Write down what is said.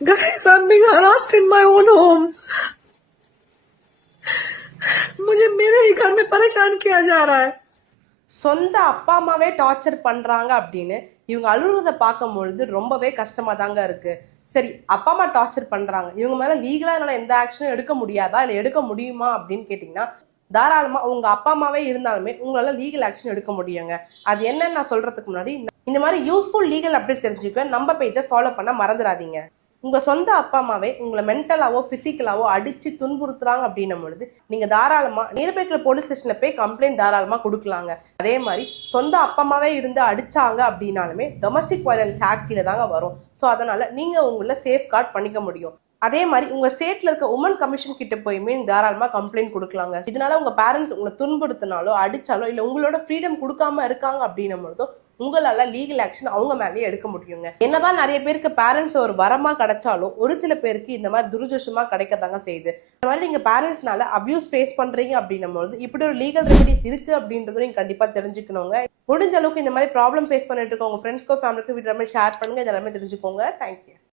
Guys, I'm being harassed in my own home. मुझे मेरे ही घर में परेशान किया जा रहा है. சொந்த அப்பா அம்மாவே டார்ச்சர் பண்றாங்க அப்படின்னு இவங்க அழுகுறத பார்க்கும்பொழுது ரொம்பவே கஷ்டமா தாங்க இருக்கு. சரி, அப்பா அம்மா டார்ச்சர் பண்றாங்க, இவங்க மேல லீகலா என்னால எந்த ஆக்ஷனும் எடுக்க முடியாதா, இல்ல எடுக்க முடியுமா அப்படின்னு கேட்டீங்கன்னா, தாராளமா உங்க அப்பா அம்மாவே இருந்தாலுமே உங்களால லீகல் ஆக்ஷன் எடுக்க முடியுங்க. அது என்னன்னு நான் சொல்றதுக்கு முன்னாடி இந்த மாதிரி யூஸ்ஃபுல் லீகல் அப்டேட் தெரிஞ்சுக்க நம்ம பேஜை ஃபாலோ பண்ண மறந்துடாதீங்க. உங்க சொந்த அப்பா அம்மாவே உங்களை மென்டலாவோ பிசிக்கலாவோ அடிச்சு துன்புறுத்துறாங்க அப்படின்னும் பொழுது நீங்க தாராளமா நியர்பைக்கிற போலீஸ் ஸ்டேஷன்ல போய் கம்ப்ளைண்ட் தாராளமா கொடுக்கலாங்க. அதே மாதிரி சொந்த அப்பா அம்மாவே இருந்து அடிச்சாங்க அப்படின்னாலுமே டொமஸ்டிக் வயலன்ஸ் ஆக்ட் கீழே தாங்க வரும். ஸோ அதனால நீங்க உங்களை சேஃப் கார்ட் பண்ணிக்க முடியும். அதே மாதிரி உங்க ஸ்டேட்ல இருக்க உமன் கமிஷன் கிட்ட போயுமே தாராளமா கம்ப்ளைண்ட் கொடுக்கலாங்க. இதனால உங்க பேரண்ட்ஸ் உங்களை துன்புறுத்தினாலோ அடிச்சாலோ இல்ல உங்களோட ஃப்ரீடம் கொடுக்காம இருக்காங்க அப்படின்னும் பொழுதோ உங்களால லீகல் ஆக்ஷன் அவங்க மேலேயே எடுக்க முடியுங்க. என்னதான் நிறைய பேருக்கு பேரண்ட்ஸ் ஒரு வரமா கிடைச்சாலும் ஒரு சில பேருக்கு இந்த மாதிரி துரதிருஷ்டமா கிடைக்கதாங்க செய்யுது. இந்த மாதிரி நீங்க பேரண்ட்ஸ்னால அபியூஸ் ஃபேஸ் பண்றீங்க அப்படின்னும் போது இப்படி ஒரு லீகல் ரெமிடிஸ் இருக்கு அப்படின்றத நீங்க கண்டிப்பா தெரிஞ்சுக்கணுங்க. முடிஞ்ச அளவுக்கு இந்த மாதிரி ப்ராப்ளம் ஃபேஸ் பண்ணிட்டு இருக்க உங்க ஃப்ரெண்ட்ஸ்க்கோ ஃபேமிலிக்கோ வீட்டு ஷேர் பண்ணுங்க. இதெல்லாமே தெரிஞ்சுக்கோங்க. தேங்க்யூ.